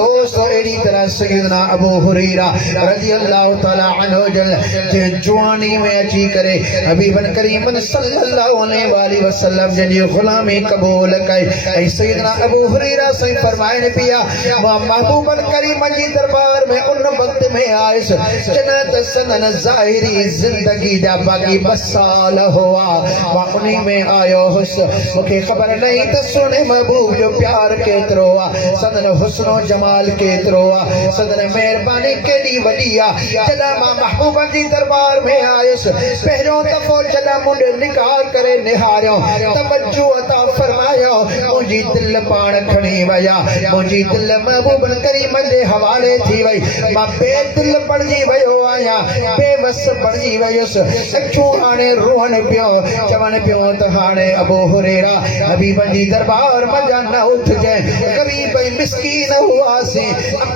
दोस्त अहिड़ी तरह सैयदना अबू हुरैरा रज़ी अल्लाह तआला अन्हु जे जवानी में अची करे हबीबन करीम सल्लल्लाहु अलैहि वसल्लम जी गुलामी कबूल कई ऐं सैयदना अबू हुरैरा से फरमाइन पिया मां महबूबन करीम जी दरबार में उन वक्त में आयस जन्नत सनन ज़ाहिरी जिंदगी जा बाकी 2 साल हुआ मां उन्हीं में आयो हुस मुखे खबर नहीं त सोने महबूब जो प्यार केतरो आ सदन हुस्नो जमाल केतरो आ सदन मेहरबानी केडी वडी आ जदा मां महबूबा जी दरबार में आयस पहरो दफो जदा मुंडे निकार करे निहारियो तवज्जो अता फरमायो मुंजी दिल पाण खणी वया मुंजी दिल महबूबन करीम दे हवाले थी वई मां बेदिल पड़जी वयो आया बेबस पड़जी वयुस अखियूं हाणे रोहन पियो चवण पियो त हाणे अबू हुरैरा हबीबन जी दरबार मजा न उठ जाए गरीब मिस्कीन हुआसी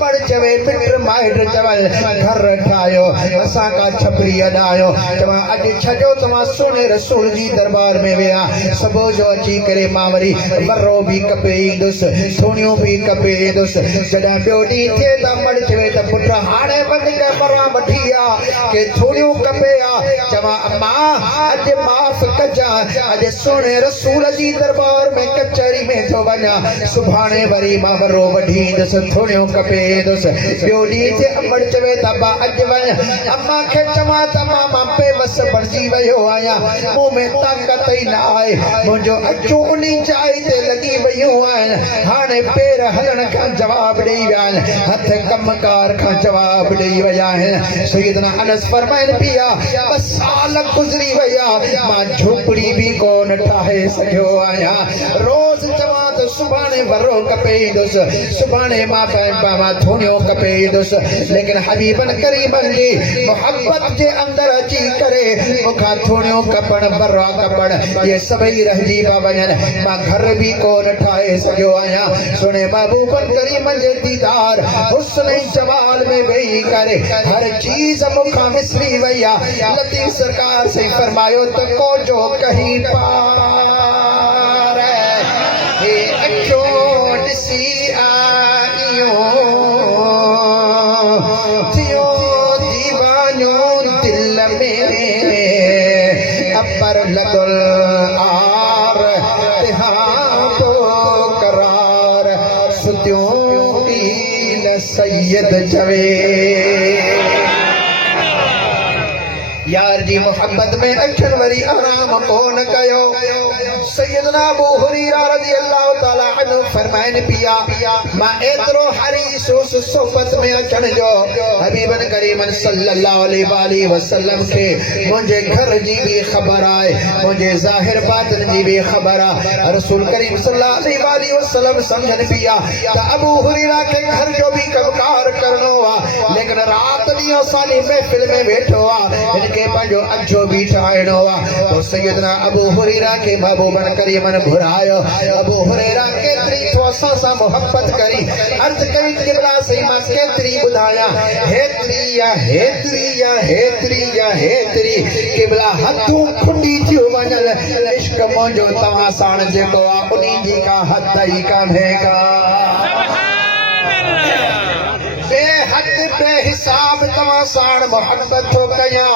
पड़ चवे मिट माइट चवल घर ठायो असा का छपरी अडायो चवा अज छजो तमा सोने रसूल जी दरबार में विया सबो जो अची करे मावरी बरो भी कपे इंदुस सोनियो भी कपे इंदुस जडा ब्योडी थे ता मड़ चवे त पुट हाड़े बंद के परवा मठिया के थोड़ियो कपे आ चवा अम्मा अज माफ कजा अज सोने रसूल जी दरबार में कचहरी में थो वना सुभाणे वरी मां बरो वठी दस थोड़ियो कपे दस ब्योडी थे अमड़ चवे तबा अज वन अम्मा के चवा तमा मां पे बस बरजी वयो आया मुंह में ताकत ही ना आए मुंजो अचो उनी चाई ते लगी वयो आन हाने पैर हलन का जवाब देई वयान हथ कमकार का जवाब देई वया है सैयदना अनस फरमाइन पिया 2 साल गुजरी वया मां झोपड़ी भी कोन ठाहे सकियो आया रोज चवा तो सुभाणे वरो कपे दोस सुभाणे मां पामा थोनियो कपे दोस लेकिन हबीबन करीबन जी मोहब्बत के अंदर अची करे मुखा थोनियो कपण वरो कपण ये सभई रहजी बाबन मां घर भी कोन ठाए सकियो आया सुने महबूबन करीमन जे दीदार हुस्न जमाल में वेही करे हर चीज मुखा मिसरी वया लतीफ सरकार से फरमायो तो को जो कहीं पार हे अखो ॾिसी आयो थियो दीवानो दिल में अपर लगल आर तिहाबो करार सुत्यो ईल सैयद जवे यार जी मोहब्बत में अखन वरी आराम कोन कयो सैयदना अबू हुरैरा रज़ी अल्लाह तआला अन्हु फरमाइन पिया मां एतरो हरीस उस सोबत में अचण जो हबीबन करीमन सल्लल्लाहु अलैहि वसल्लम के मुझे घर जी भी खबर आए मुझे जाहिर बातन जी भी खबर आ रसूल करीम सल्लल्लाहु अलैहि वसल्लम समझन पिया त अबू हुरैरा के घर जो भी कमकार करनो आ लेकिन रात दी साली महफिल में बैठो आ इनके पंजो अजो भी ठाइनो आ तो सैयदना अबू हुरैरा के महबूबन करीमन घुरायो अबू हुरैरा केतरी तो असा सा मोहब्बत करी अर्ज करी किबला सही मां केतरी बुधाया हेतरी या हेतरी या हेतरी या हेतरी किबला हथू खुंडी थियो वनल इश्क मोजो तवा साण जेको आ उनी जी का हद ही कमेगा बेहद बेहिसाब तवा साण मोहब्बत तो कया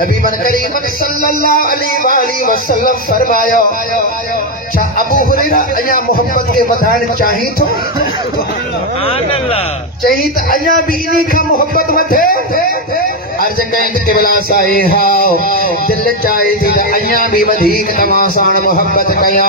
हबीबन करीम सल्लल्लाहु अलैहि वसल्लम फरमायो छा अबू हुरैरा अया मोहब्बत के वधाण चाही तो सुभान अल्लाह चाही त अया भी इनी का मोहब्बत वधे अर्ज कई किबला साई हाओ दिल चाहे थी त अया भी वधीक तवा साण मोहब्बत कया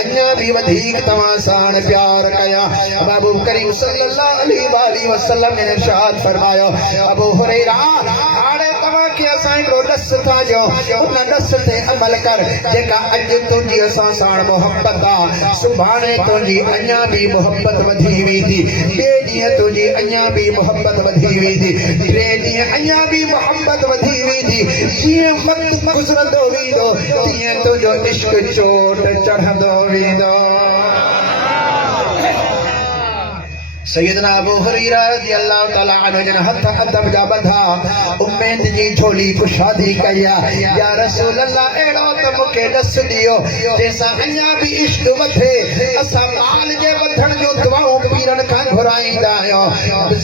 अया भी वधीक तवा साण प्यार कया बाबू करीम सल्लल्लाहु अलैहि वसल्लम ने इरशाद फरमायो अबू हुरैरा हाड़े तवा के असा दस था जो उन दस ते अमल कर जेका अज तुझी असा साण मोहब्बत आ सुभाणे तुझी अया भी मोहब्बत वधी वेंदी बे ॾींहं तुझी अया भी मोहब्बत वधी वेंदी टे ॾींहं अया भी मोहब्बत वधी वेंदी जीअं वक्त गुज़रंदो वेंदो तीअं तुंहिंजो इश्क चोट चढ़ंदो वेंदो सैयदना अबू हुरैरा रज़ियल्लाहु तआला अन्हु जन हथ अदब जा बधा उम्मीद जी झोली कुशादी कया या रसूल अल्लाह एड़ो त मुके दस दियो जैसा अञा भी इश्क वधे असा माल जे वधण जो दुआऊं पीरन का घुराईंदा आयो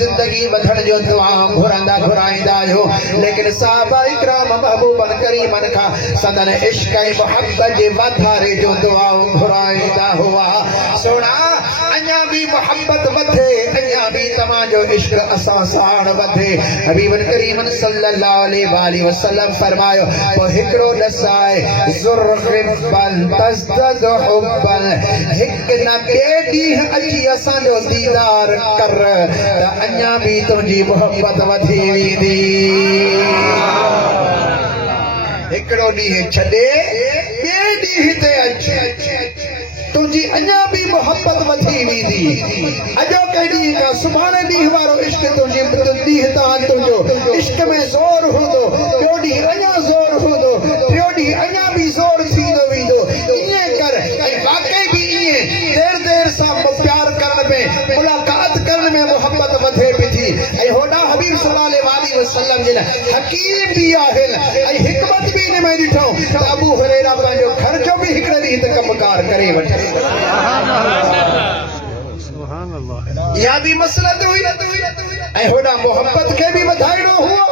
जिंदगी वधण जो दुआऊं घुराईंदा आयो लेकिन साहबा इकराम महबूबन करीमन का सदन इश्क ऐं मोहब्बत जे वाधारे जो दुआऊं घुराईंदा हुआ सोना अञा भी मोहब्बत वधे अञा भी तव्हांजो इश्क असां साण वधे हबीबन करीमन सल्लल्लाहु अलैहि वसल्लम फरमायो पोइ हिकिड़ो ॾसाए ज़ुर्रिबल तज़दद हुब्बल हिक न ॿिए ॾींहुं अची असांजो दीदार कर त अञा भी तुंहिंजी मोहब्बत वधी वेंदी हिकिड़ो ॾींहुं छॾे ॿिए ॾींहं ते अच तुझी अञा भी मोहब्बत वधी वेंदी अॼो कॾहिं का सुभाणे ॾींहुं वारो इश्क तुंहिंजी ॾींहुं तां तुंहिंजो इश्क में ज़ोर हूंदो ॿियो ॾींहुं अञा ज़ोर हूंदो टियों ॾींहुं अञा भी ज़ोर थींदो वेंदो ईअं कर ऐं वाकई भी ईअं देर सां प्यार करण में मुलाक़ात करण में मोहब्बत वधे पई थी ऐं होॾां हबीब सल्लल्लाहु अलैहि वसल्लम जिन हकीम भी आहिनि ऐं हिकमत भी इन में ॾिठो त अबू हुरैरा पंहिंजो ख़र्चो भी हिकिड़े ॾींहं ते कमकार करे वठे या भी मसलत हुई ऐं होॾां मोहब्बत खे भी वधाइणो हुओ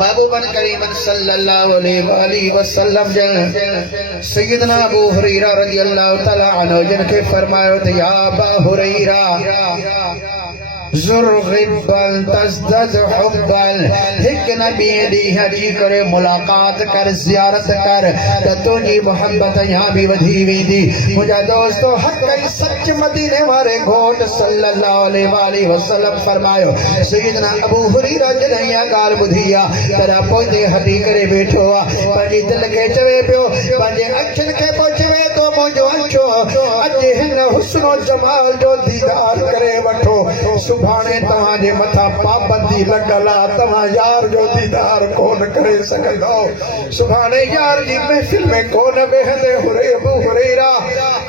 महबूबन करीमन सल्लल्लाहु अलैहि वसल्लम जन सैयदना अबू हुरैरा रज़ियल्लाहु तआला अन्हु जिन खे फरमायो त या अबा हुरैरा ज़ुर्रिबल तज़दद हुब्बल हिक न ॿिए ॾींहुं अची करे मुलाक़ात कर ज़ियारत कर त तुंहिंजी मोहब्बत यहाँ भी वधी वेंदी मुंहिंजा दोस्तो हक़ ऐं सच मदीने वारे घोट सल्लल्लाहु अलैहि वसल्लम फरमायो सैयदना अबू हुरैरा जॾहिं इहा ॻाल्हि ॿुधी आहे तॾहिं पोइ हटी करे वेठो आहे पंहिंजे दिल खे चवे पियो पंहिंजे अखियुनि खे पोइ चवे थो मुंहिंजो अछो अॼु हिन हुस्न जमाल जो दीदार करे वठो सुभाणे तव्हांजे मथां पाबंदी लॻल आहे तव्हां यार जो दीदार कोन करे सघंदो सुभाणे यार जी महफ़िल में कोन वेहंदे अबू हुरैरा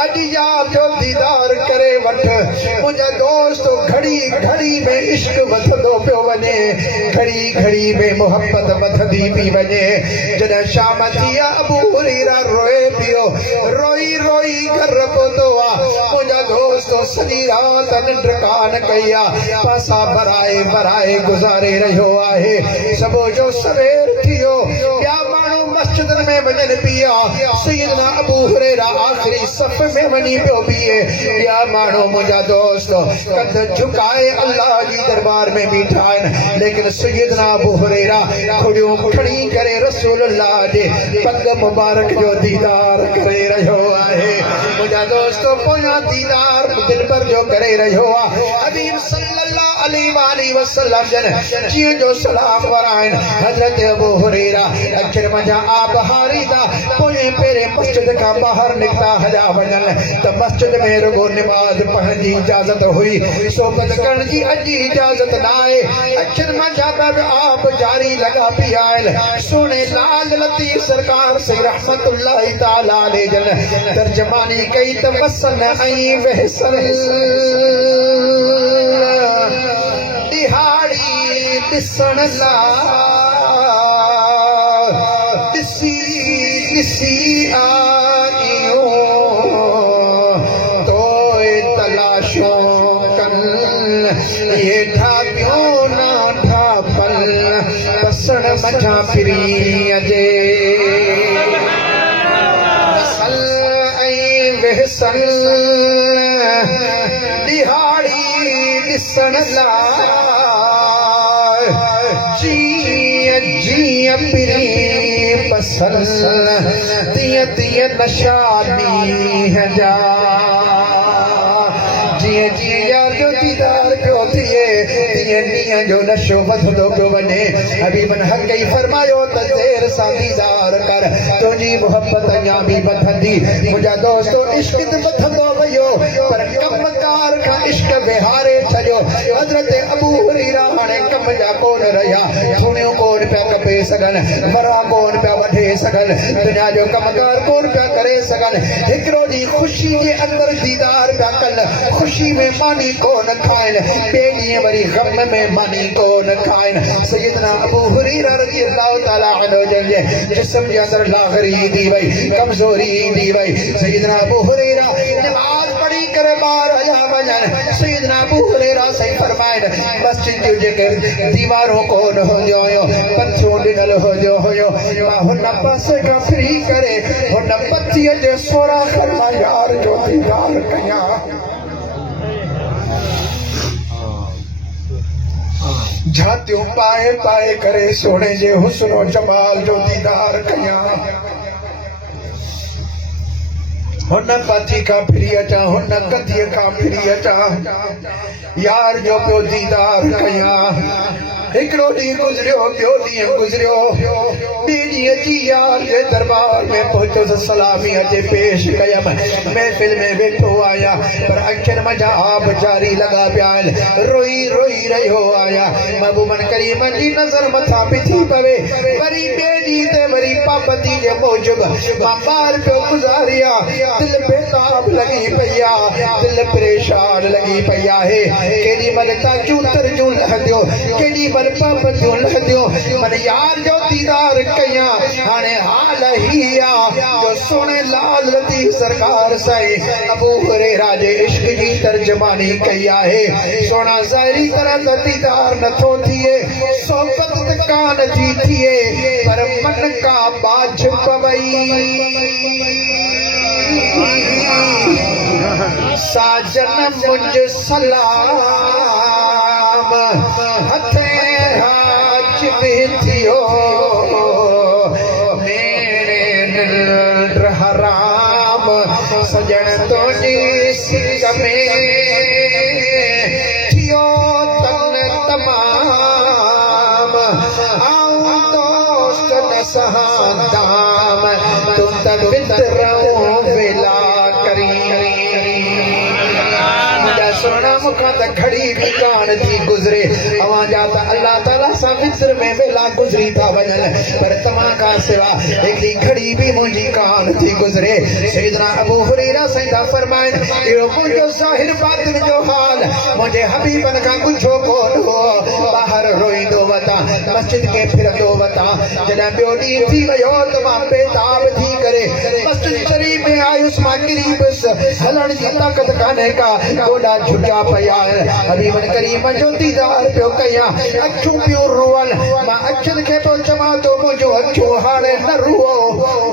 अॼु यार जो दीदार करे वठ मुंहिंजा दोस्त घड़ी घड़ी में इश्क वधंदो पियो वञे घड़ी घड़ी में मोहब्बत वधंदी पई वञे जॾहिं शाम थी आहे अबू हुरैरा रोए पियो रोई रोई घर पहुतो आहे मुंहिंजा दोस्त सॼी राति निंड कान कई आहे पासा भराए गुज़ारे रहियो आहे सुबुह जो सवेर थियो ॿिया माण्हू मस्जिदनि में वञनि पिया सैयदना अबू हुरैरा आख़िरी सफ़ में वञी पियो बीहे ॿिया माण्हू मुंहिंजा दोस्त कद झुकाए अल्लाह जी दरबार में बीठा आहिनि लेकिन सैयदना अबू हुरैरा खुड़ियूं खणी करे रसूल अल्लाह जे पग मुबारक जो दीदार करे रहियो आहे मुंहिंजा दोस्त पोयां दीदार दिल पर जो करे रहियो आहे हबीब सल्लल्लाहु अलैहि वसल्लम जन जीअं जो सलाम वराइनि हज़रत अबू हुरैरा अखियुनि मंझां आब हारींदा पोइ पहिरें मस्जिद खां ॿाहिरि निकिता हलिया वञनि त मस्जिद में रुगो निमाज़ पढ़ण जी इजाज़त हुई सोबत करण जी अॼु इजाज़त न आहे अखियुनि मंझां आब जारी लॻा पिया आहिनि सोने लाल लतीफ़ सरकार से रहमतुल्लाहि तआला अलैहि जन तर्जमानी कई त वसन ऐं वहसन दिहाड़ी ॾिसण ॾिसी ॾिसी आयूं तोए तलाशों कन ये ढाबियों ना ढापल तसण मझा फिरी अजे सल ऐं वहसन दिहाड़ी ॾिसण जीअं जीअं पिरी पसंद तीअं तीअं नशा मींहं जा जीअं जीअं यार जो दीदार पियो थिए तीअं ॾींहं जो नशो वधंदो पियो वञे हबीबन हक़ ई फरमायो त देर सां दीदार कर तुंहिंजी मोहब्बत अञा भी वधंदी मुंहिंजा दोस्तो इश्क वधंदो वियो पर कमकार खां इश्क विहारे छॾियो हज़रत अबू हुरैरा हाणे कम जा कोन रहिया थोड़ियूं कोन कौन पिया कपे सगन मरा कौन पिया वठे सगन दुनिया जो कमकार कौन पिया करे सगन हिकड़ो दी खुशी के अंदर दीदार पिया कन खुशी में मानी कौन खाइन बेड़िए वरी गम में मानी कौन खाइन सैयदना अबू हुरैरा रज़ियल्लाहु तआला अन्हु जे जिस्म के अंदर लागरी दी वई कमजोरी दी वई सैयदना अबू हुरैरा नमाज पढ़ी करे बाहर हला वजन सैयदना अबू हुरैरा सही फरमाइन मस्जिद जे के दीवारों को न हो जो पत्थरों डिनल हो जो हुन पासे का फ्री करे हुन पत्तीअ जे सोरा फरमा यार जो दीदार कया झातियों पाए पाए करे सोने जे हुस्नो जमाल जो दीदार कया हुन पाथी का फिरी अचा हुन कथीअ का फिरी अचा यार जो पियो दीदार कया हिकड़ो ॾींहुं गुज़रियो ॿियो ॾींहुं गुज़रियो ॿिए ॾींहं जी यार जे दरबार में पहुचुसि सलामी अचे पेश कयमि महफ़िल में वेठो आहियां पर अखियुनि मंझा आब जारी लॻा पिया आहिनि रोई रोई रहियो आहियां महबूबन करीम जी नज़र मथां पई थी पवे वरी ॿिए ॾींहं ते वरी पाबंदी जे मूजिब मां ॿार पियो गुज़ारियां दिल बेताब लॻी पई आहे दिल परेशान लॻी पई आहे केॾी महिल ताजूं तरजूं लहंदियूं केॾी पाबंदियूं लहंदियूं मन यार जो दीदार कया हाणे हाल ही जो सुने लाल लतीफ़ सरकार साईं अबू हुरैरा जे इश्क जी तर्जमानी कई आहे सोना ज़ाहिरी तरह त दीदार नथो थिए सोबत त कान थी थिए पर मन का बाझ पवई साजन मुझ सलाम हथे हाच थियो मेरे दिल हराम सजन तो जी सिक में थियो तन तमाम आऊं दोस्त न सहादाम तुम तक वितरऊं वेला करी सोना मुखा त घड़ी भी कान थी गुजरे अवां जा त अल्लाह ताला सां विस्र में वेला गुजरी था वञन पर तव्हां खां सिवा हिकिड़ी घड़ी भी मुंहिंजी कान थी गुजरे सैयदना अबू हुरैरा सैदा फरमाइन इहो मुंहिंजो ज़ाहिर बातिन जो हाल मुंहिंजे हबीबन खां कुझो कोन हो ॿाहिरि रोईंदो वतां मस्जिद के फिरंदो वतां जॾहिं ॿियो ॾींहुं थी वियो त मां बेताब थी करे मस्जिद शरीफ़ में आयुसि मां किरी पियुसि हलण जी ताक़त कान्हे का गोॾा झुकिया पिया हबीबन करीम जो दीदार पियो कया अखियूं पियो रोअन मां अखियुनि खे पियो चवां थो मुंहिंजो अखियूं हाणे न रुओ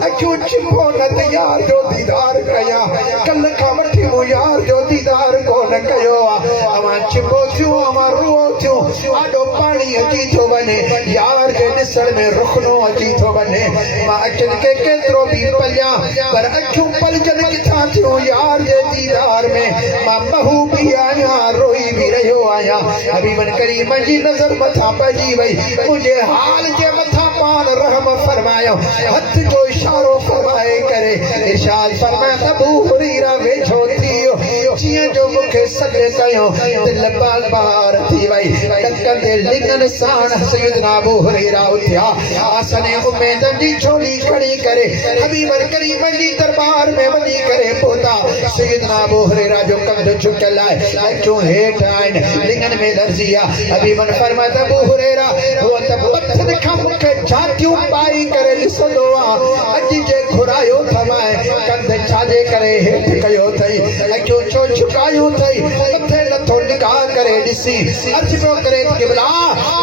अखियूं छिपो न त यार जो दीदार कया कल्ह खां वठी मूं यार जो दीदार कोन कयो आहे अवां छिपो थियूं अवां रुओ थियूं ॾाढो पाणी अची थो वञे यार जे ॾिसण में रुखनो अची थो वञे मां अखियुनि खे केतिरो बि पलियां पर अखियूं पलजनि किथां थियूं यार जे दीदार में मां बहू भी आया रोई भी रहियो आया हबीबन करीम जी नज़र मथा पइजी वई मुंहिंजे हाल जे मथा पान रहम फरमायो हथ जो इशारो फरमाए करे इरशाद फरमाया अबू हुरैरा वेझो थियो जीअं जो मूंखे सॾु कयो दिल बाल बार थी वई कंदे लिंगन साण सैयदना अबू हुरैरा उथिया आसने उम्मीद जी झोली खणी करे हबीबन करीम जी दरबार में वञी करे पहुता सैयदना अबू हुरैरा जो कंध झुकियल आहे अखियूं हेठि आहिनि लिंगन में लर्ज़ी आहे हबीबन फरमाया अबू हुरैरा हुअ त पथनि खां मूंखे झातियूं पाई करे ॾिसंदो आहे अॼु जे घुरायो थमाए कंध छाजे करे हेठि कयो अथई अखियूं छो झुकायूं अथई मथे नथो निगाह करे ॾिसी अर्ज़ पियो करे क़िबला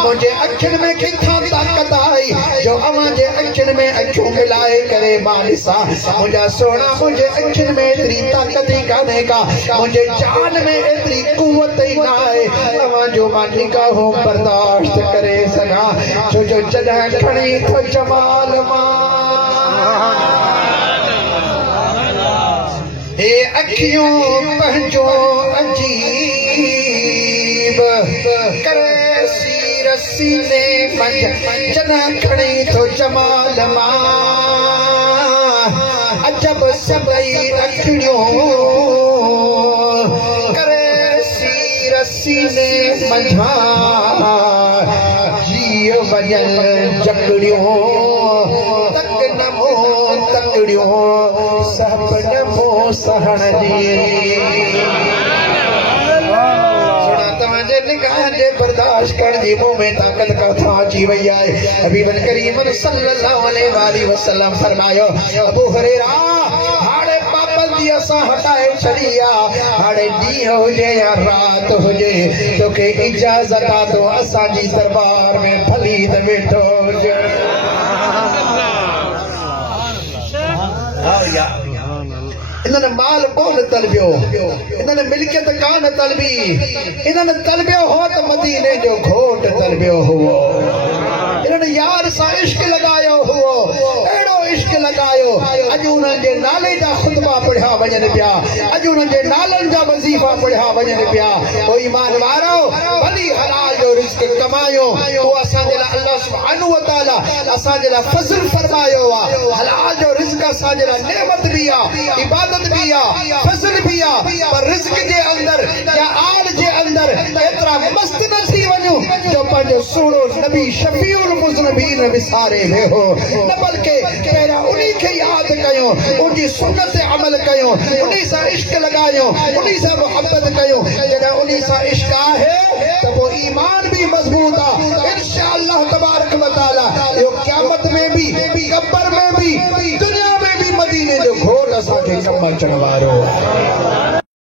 मुंहिंजे अखियुनि में किथां ताक़त आई जो अवां जे अखियुनि में अखियूं मिलाए करे मां ॾिसां मुंहिंजा सोना मुंहिंजे अखियुनि में एतिरी ताक़त ई कान्हे का मुंहिंजे जान में एतिरी कुवत ई न आहे अवां जो मां निगाहूं बर्दाश्त करे सघां छो जो जॾहिं खणी थो जमाल मां हे अखियूं पंहिंजो अजीब करे सीने मंझ जॾहिं खणी थो जमाल मां अजब सभई अखियूं करे सीने मंझां जी थी वजन जकड़ियों तक नमो तकड़ियों सब नमो सहण तव्हांजे निगाह जे बर्दाश्त करण जी मुंह में ताकत किथां अची वई आहे। हबीबन करीम सल्लल्लाहु अलैहि वसल्लम फरमायो अबू हुरैरा हाणे पाबंदी असां हटाए छॾी आहे, हाणे ॾींहुं हुजे या राति हुजे तोखे इजाज़त आहे तो असांजी दरबार में भली त वेठो हुजे। इन्हनि माल कोन तलबियो, इन्हनि मिल्कियत कान तलबी, इन्हनि तलबियो हो त मदीने जो घोट तलबियो हुओ। इन्हनि यार सां इश्क लगायो हुओ, अहिड़ो इश्क लगायो अॼु उन्हनि जे नाले जा खुतबा पढ़िया वञनि पिया, अॼु उन्हनि जे नालनि जा वज़ीफ़ा पढ़िया वञनि पिया। ओ ईमान वारो भली हलाल जो रिज़्क़ कमायो, उहो असांजे लाइ अल्लाह सुब्हानहु व तआला असांजे लाइ फज़ल फरमायो आहे। हलाल जो रिज़्क़ असांजे लाइ नेमत बि आहे, इबादत भी आ, फज़ल भी आ, पर रिज़्क़ जे अंदर या आल जे अंदर एतरा मस्त न थी वञो जो पंहिंजो सुहिणो नबी शफीउल मुज़नबीन विसारे वेहो, न बल्कि पहिरियां उन्ही खे यादि कयो, उनजी सुन्नत ते अमल कयो, उन्ही सां इश्क लगायो, उन्ही सां मोहब्बत कयो। जॾहिं उन्ही सां इश्क आहे त पोइ ईमान भी मज़बूत आहे इंशाअल्लाह तबारक व तआला। इहो क़यामत में भी, कब्र में भी, दुनिया में भी मदीने जो घोट असांखे कम अचण वारो आहे।